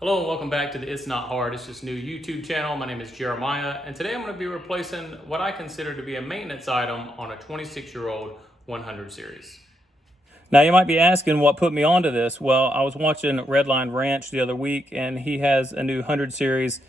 Hello and welcome back to the It's Not Hard, It's Just New YouTube channel. My name is Jeremiah, and today I'm going to be replacing what I consider to be a maintenance item on a 26-year-old 100 series. Now you might be asking what put me onto this. Well, I was watching Redline Ranch the other week, and he has a new 100 series,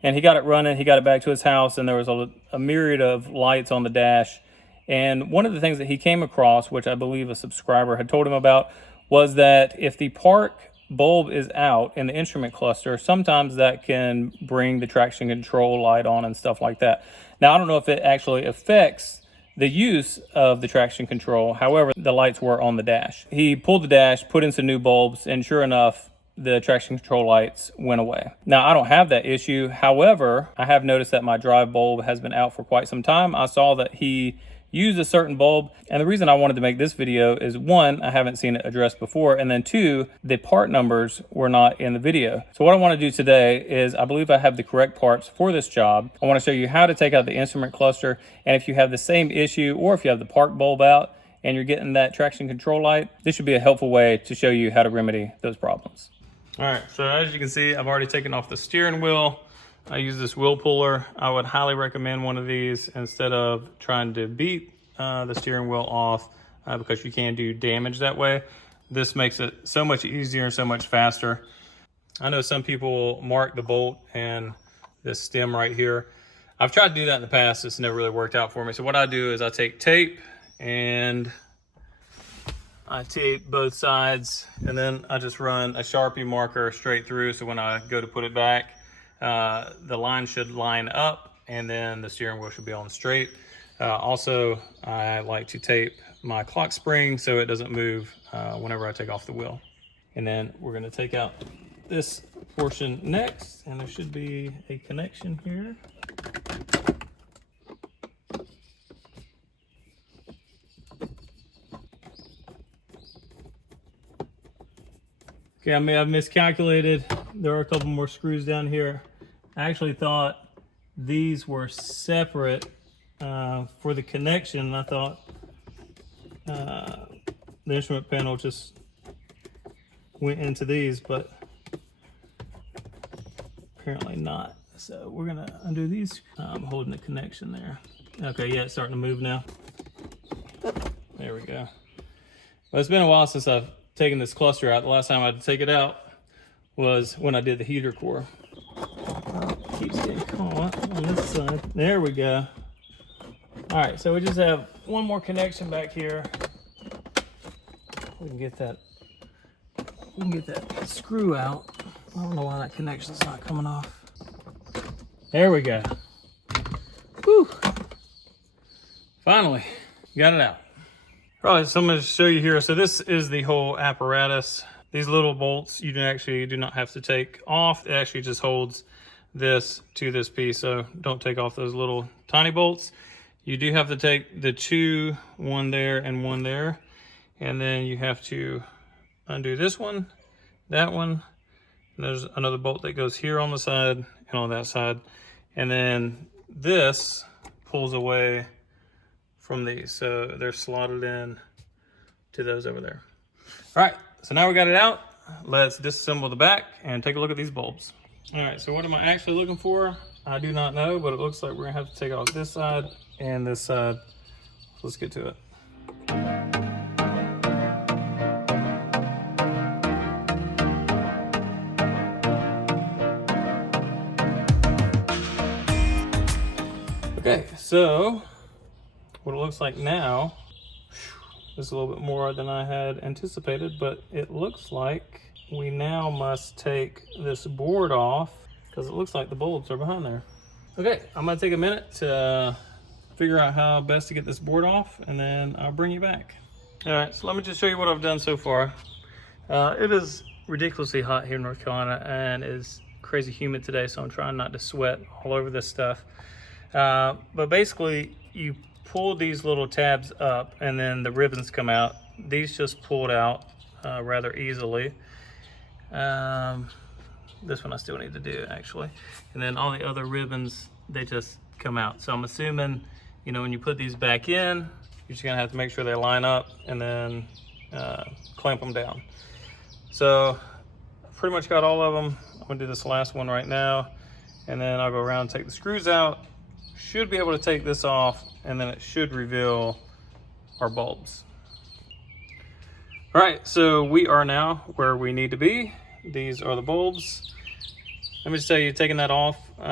and he got it running, he got it back to his house, and there was a myriad of lights on the dash. And one of the things that he came across, which I believe a subscriber had told him about, was that if the park bulb is out in the instrument cluster, sometimes that can bring the traction control light on and stuff like that. Now, I don't know if it actually affects the use of the traction control. However, the lights were on the dash. He pulled the dash, put in some new bulbs, and sure enough, the traction control lights went away. Now, I don't have that issue. However, I have noticed that my drive bulb has been out for quite some time. I saw that he use a certain bulb, and the reason I wanted to make this video is, one, I haven't seen it addressed before, and then two, the part numbers were not in the video. So what I want to do today is, I believe I have the correct parts for this job. I want to show you how to take out the instrument cluster, and if you have the same issue, or if you have the park bulb out and you're getting that traction control light, this should be a helpful way to show you how to remedy those problems. All right, so as you can see, I've already taken off the steering wheel. I use this wheel puller. I would highly recommend one of these instead of trying to beat the steering wheel off because you can do damage that way. This makes it so much easier and so much faster. I know some people mark the bolt and this stem right here. I've tried to do that in the past. It's never really worked out for me. So what I do is I take tape and I tape both sides, and then I just run a Sharpie marker straight through. So when I go to put it back, the line should line up, and then the steering wheel should be on straight. Also, I like to tape my clock spring so it doesn't move whenever I take off the wheel. And then we're going to take out this portion next, and there should be a connection here. Okay, I may have miscalculated. There are a couple more screws down here. I actually thought these were separate for the connection. I thought the instrument panel just went into these, but apparently not. So we're gonna undo these. I'm holding the connection there. Okay, yeah, it's starting to move now. There we go. Well, it's been a while since I've taken this cluster out. The last time I had to take it out was when I did the heater core. Keeps getting caught on this side. There we go. All right, so we just have one more connection back here. We can get that screw out. I don't know why that connection's not coming off. There we go. Whew. Finally, got it out. All right, so I'm going to show you here. So this is the whole apparatus. These little bolts you actually do not have to take off. It actually just holds this to this piece. So don't take off those little tiny bolts. You do have to take the two, one there and one there. And then you have to undo this one, that one. And there's another bolt that goes here on the side and on that side. And then this pulls away from these, so they're slotted in to those over there. All right, so now we got it out. Let's disassemble the back and take a look at these bulbs. All right, so what am I actually looking for? I do not know, but it looks like we're gonna have to take off this side and this side. Let's get to it. Okay, so what it looks like now, this is a little bit more than I had anticipated, but it looks like we now must take this board off because it looks like the bulbs are behind there. Okay, I'm gonna take a minute to figure out how best to get this board off, and then I'll bring you back. All right, so let me just show you what I've done so far. It is ridiculously hot here in North Carolina, and it's crazy humid today, so I'm trying not to sweat all over this stuff. But basically, you pull these little tabs up and then the ribbons come out. These just pulled out rather easily. This one I still need to do actually. And then all the other ribbons, they just come out. So I'm assuming, you know, when you put these back in, you're just gonna have to make sure they line up and then clamp them down. So pretty much got all of them. I'm going to do this last one right now, and then I'll go around and take the screws out. Should be able to take this off, and then it should reveal our bulbs. All right, so we are now where we need to be. These are the bulbs. Let me just tell you, taking that off was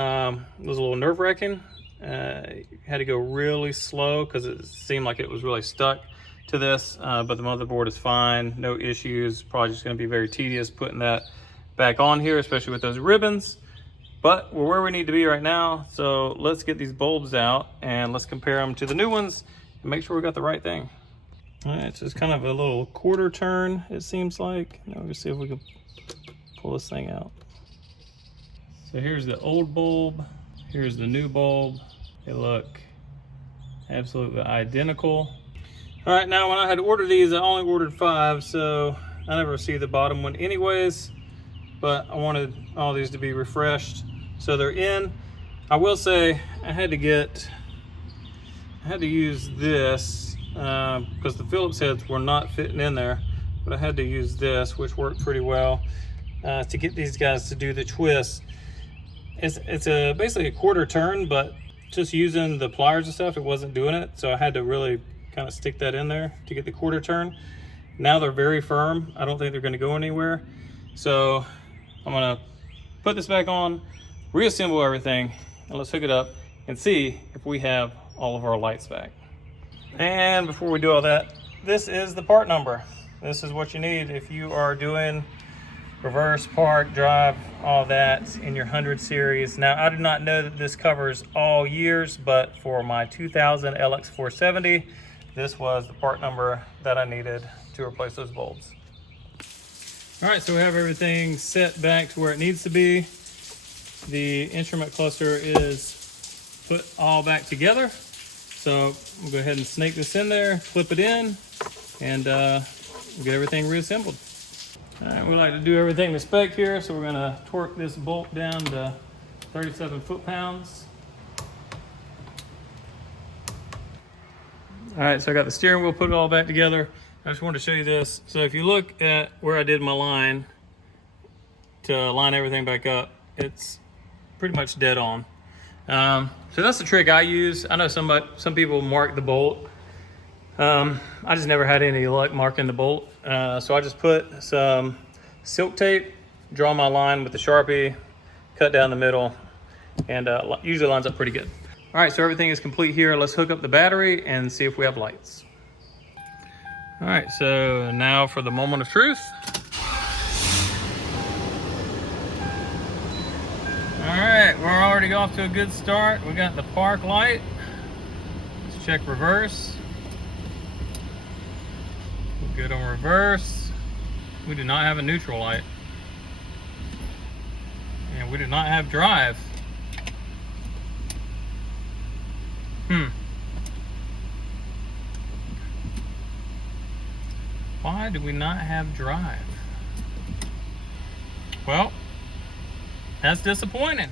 a little nerve-wracking. Had to go really slow because it seemed like it was really stuck to this, but the motherboard is fine, no issues. Probably just going to be very tedious putting that back on here, especially with those ribbons. But we're where we need to be right now, so let's get these bulbs out and let's compare them to the new ones and make sure we got the right thing. All right, so it's kind of a little quarter turn, it seems like. Now we'll see if we can pull this thing out. So here's the old bulb, here's the new bulb. They look absolutely identical. All right, now when I had ordered these, I only ordered 5, so I never see the bottom one anyways, but I wanted all these to be refreshed. So they're in. I will say I had to use this because the Phillips heads were not fitting in there, but I had to use this, which worked pretty well, to get these guys to do the twist. It's basically a quarter turn, but just using the pliers and stuff, it wasn't doing it. So I had to really kind of stick that in there to get the quarter turn. Now they're very firm. I don't think they're gonna go anywhere. So I'm gonna put this back on, reassemble everything, and let's hook it up and see if we have all of our lights back. And before we do all that, this is the part number. This is what you need if you are doing reverse, park, drive, all that in your 100 series. Now, I do not know that this covers all years, but for my 2000 LX470, this was the part number that I needed to replace those bulbs. All right, so we have everything set back to where it needs to be. The instrument cluster is put all back together. So we'll go ahead and snake this in there, clip it in, and we'll get everything reassembled. All right, we like to do everything to spec here, so we're gonna torque this bolt down to 37 foot-pounds. All right, so I got the steering wheel put it all back together. I just wanted to show you this. So if you look at where I did my line to line everything back up, it's pretty much dead on. So that's the trick I use. I know some people mark the bolt. I just never had any luck marking the bolt. So I just put some silk tape, draw my line with the Sharpie, cut down the middle, and usually lines up pretty good. All right, so everything is complete here. Let's hook up the battery and see if we have lights. All right, so now for the moment of truth. All right, we're already off to a good start. We got the park light. Let's check reverse. Good on reverse. We do not have a neutral light. And we do not have drive. Why do we not have drive? Well, that's disappointing.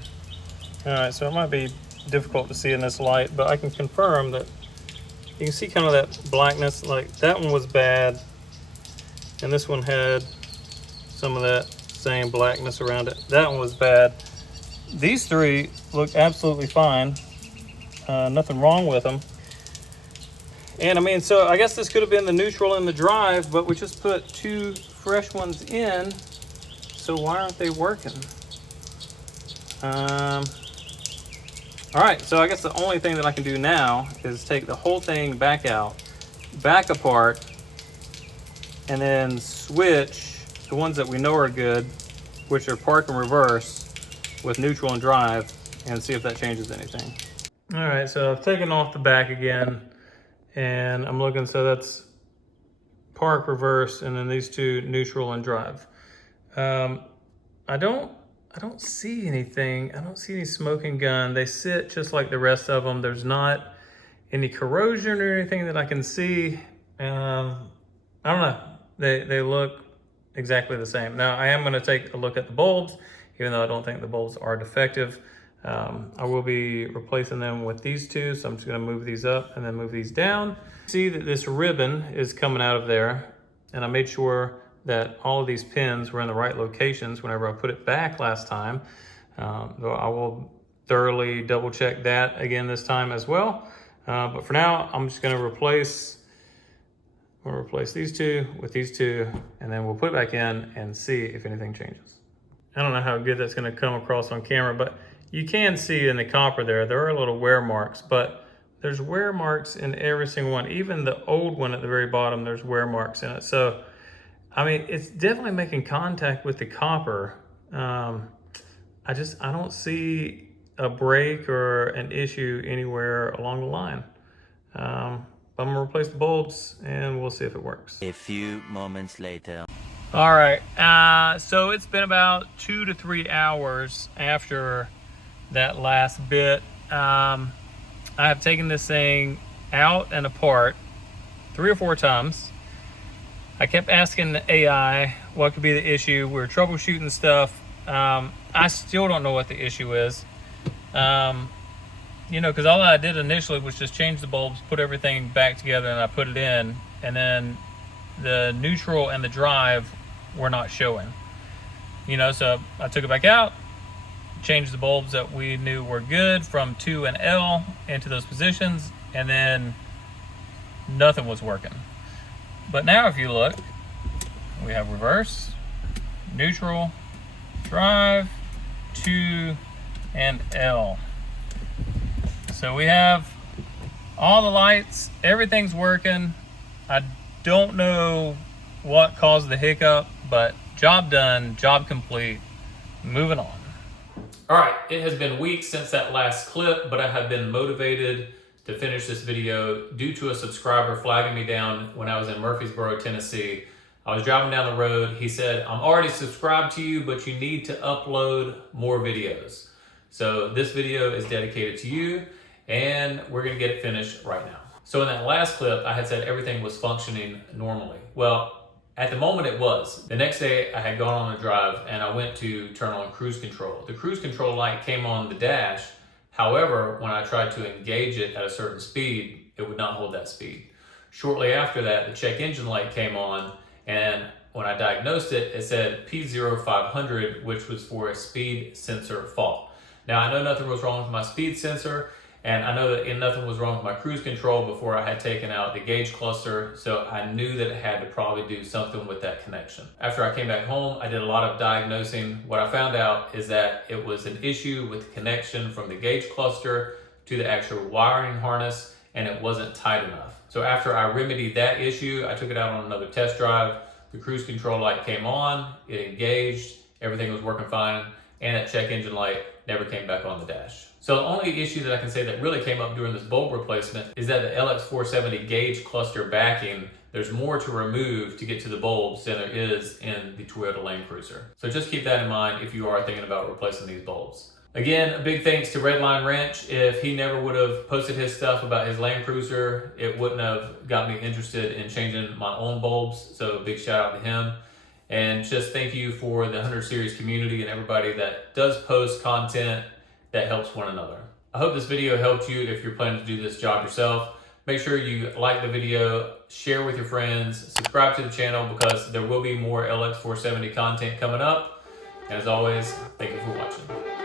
All right, so it might be difficult to see in this light, but I can confirm that you can see kind of that blackness. Like that one was bad, and this one had some of that same blackness around it. That one was bad. These three look absolutely fine. Nothing wrong with them. And I mean, so I guess this could have been the neutral and the drive, but we just put 2 fresh ones in. So why aren't they working? All right, so I guess the only thing that I can do now is take the whole thing back out, back apart, and then switch the ones that we know are good, which are park and reverse, with neutral and drive, and see if that changes anything. All right, so I've taken off the back again, and I'm looking, so that's park, reverse, and then these 2, neutral and drive. I don't see anything. I don't see any smoking gun. They sit just like the rest of them. There's not any corrosion or anything that I can see. I don't know. They look exactly the same. Now, I am going to take a look at the bulbs, even though I don't think the bulbs are defective. I will be replacing them with these 2, so I'm just going to move these up and then move these down. See that this ribbon is coming out of there, and I made sure that all of these pins were in the right locations whenever I put it back last time. So I will thoroughly double check that again this time as well. But for now, I'm just gonna replace these two with these two, and then we'll put it back in and see if anything changes. I don't know how good that's gonna come across on camera, but you can see in the copper there are little wear marks, but there's wear marks in every single one. Even the old one at the very bottom, there's wear marks in it. So, I mean, it's definitely making contact with the copper. I don't see a break or an issue anywhere along the line. I'm gonna replace the bulbs and we'll see if it works. A few moments later. All right, so it's been about 2 to 3 hours after that last bit. I have taken this thing out and apart 3 or 4 times. I kept asking the AI what could be the issue. We were troubleshooting stuff. I still don't know what the issue is. You know, because all I did initially was just change the bulbs, put everything back together, and I put it in, and then the neutral and the drive were not showing. You know, so I took it back out, changed the bulbs that we knew were good from 2 and L into those positions, and then nothing was working. But now if you look, we have reverse, neutral, drive, 2, and L. So we have all the lights, everything's working. I don't know what caused the hiccup, but job done, job complete, moving on. All right, it has been weeks since that last clip, but I have been motivated to finish this video due to a subscriber flagging me down when I was in Murfreesboro, Tennessee. I was driving down the road. He said, I'm already subscribed to you, but you need to upload more videos. So this video is dedicated to you, and we're gonna get it finished right now. So in that last clip, I had said everything was functioning normally. Well, at the moment it was. The next day I had gone on a drive and I went to turn on cruise control. The cruise control light came on the dash. However, when I tried to engage it at a certain speed, it would not hold that speed. Shortly after that, the check engine light came on, and when I diagnosed it, it said P0500, which was for a speed sensor fault. Now I know nothing was wrong with my speed sensor, and I know that nothing was wrong with my cruise control before I had taken out the gauge cluster, so I knew that it had to probably do something with that connection. After I came back home, I did a lot of diagnosing. What I found out is that it was an issue with the connection from the gauge cluster to the actual wiring harness, and it wasn't tight enough. So after I remedied that issue, I took it out on another test drive. The cruise control light came on, it engaged, everything was working fine, and that check engine light never came back on the dash. So the only issue that I can say that really came up during this bulb replacement is that the LX470 gauge cluster backing, there's more to remove to get to the bulbs than there is in the Toyota Land Cruiser. So just keep that in mind if you are thinking about replacing these bulbs. Again, a big thanks to Redline Wrench. If he never would have posted his stuff about his Land Cruiser, it wouldn't have got me interested in changing my own bulbs. So big shout out to him. And just thank you for the 100 Series community and everybody that does post content that helps one another. I hope this video helped you if you're planning to do this job yourself. Make sure you like the video, share with your friends, subscribe to the channel because there will be more LX470 content coming up. And as always, thank you for watching.